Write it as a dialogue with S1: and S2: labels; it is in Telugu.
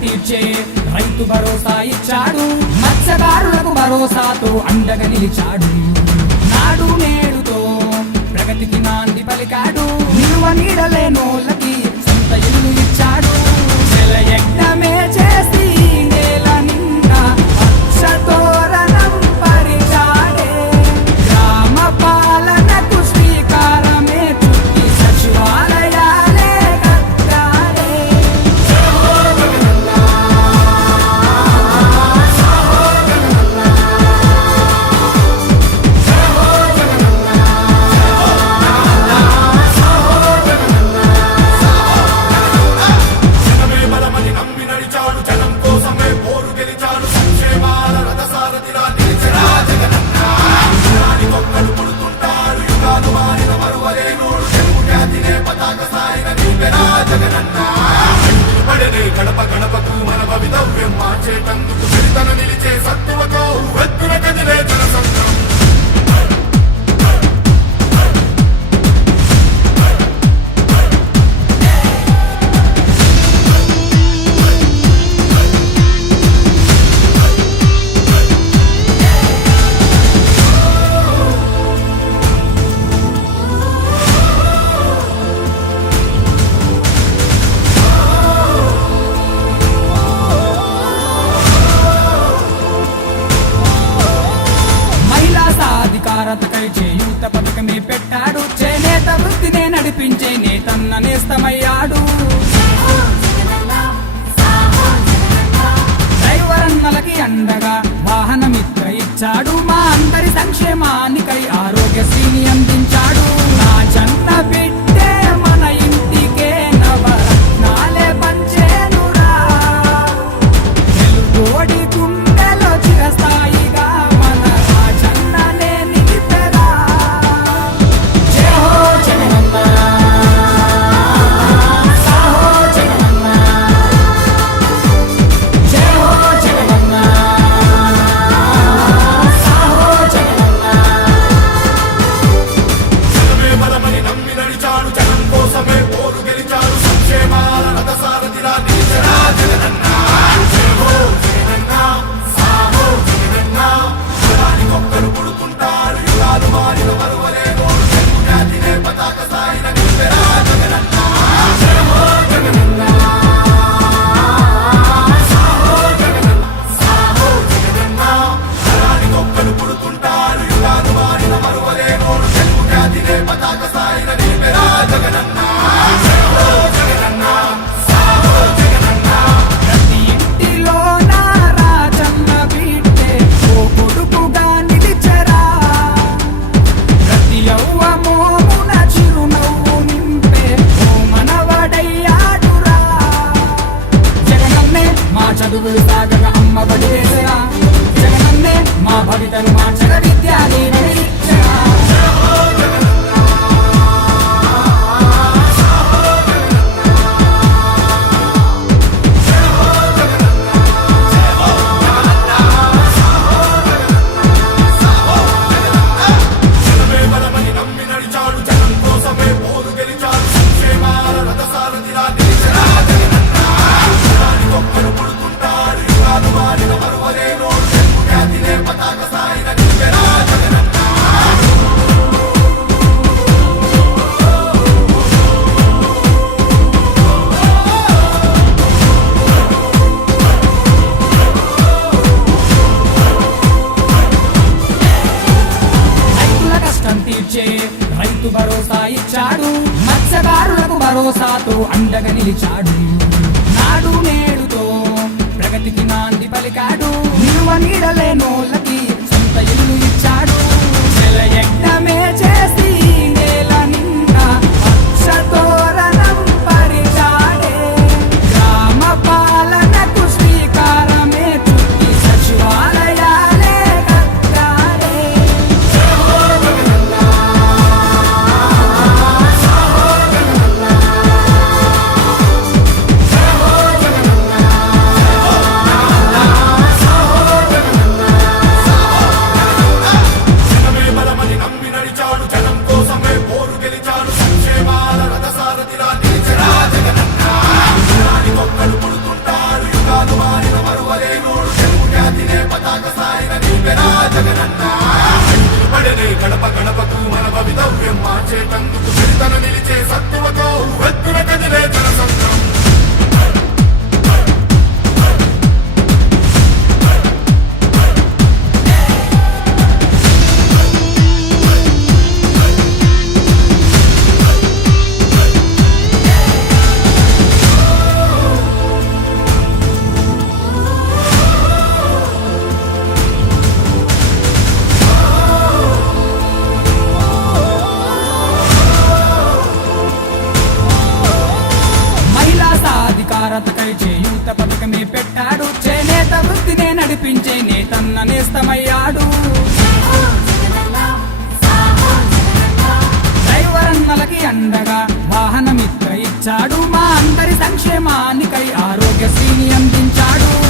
S1: తీర్చే రైతు భరోసా ఇచ్చాడు మత్స్యకారులకు భరోసాతో అండగా నిలిచాడు. నాడు నేడుతో ప్రగతికి నాంది పలికాడు నిలువ
S2: నీడల నీతినే పతాక సాయిన నీవెనా జగనన్న. పడనే గడప గడపకు మన భవితవ్యం మార్చేటందుకు చరితను నిలిచే సత్తువతో ఎత్తున కదిలే
S1: జనసంద్రం. నుంచి నీ తన్న నేస్తమయ్యాడు. డ్రైవరన్నలకి అండగా వాహనమిత్ర ఇచ్చాడు. మా అందరి సంక్షేమానికై ఆరోగ్యశ్రీని అందించాడు. నా చంద్ర బిడ్డ భరోసాతో అండగా నిలిచాడు. నాడు నేడుతో ప్రగతికి నాంది పలికాడు. నిలువ నీడలేనోళ్ళకి సొంత ఇల్లు ఇచ్చాడు. చేసి
S2: మార్చేటందుకు చిరితన నిలిచే
S1: సత్తువ భారతకై చేయూత పథకమే పెట్టాడు. చేనేత వృత్తినే నడిపించే నేతన్న నేస్తమయ్యాడు. డ్రైవర్ అండగా వాహనమిత్ర ఇచ్చాడు. మా అందరి సంక్షేమానికై ఆరోగ్యశ్రీని అందించాడు.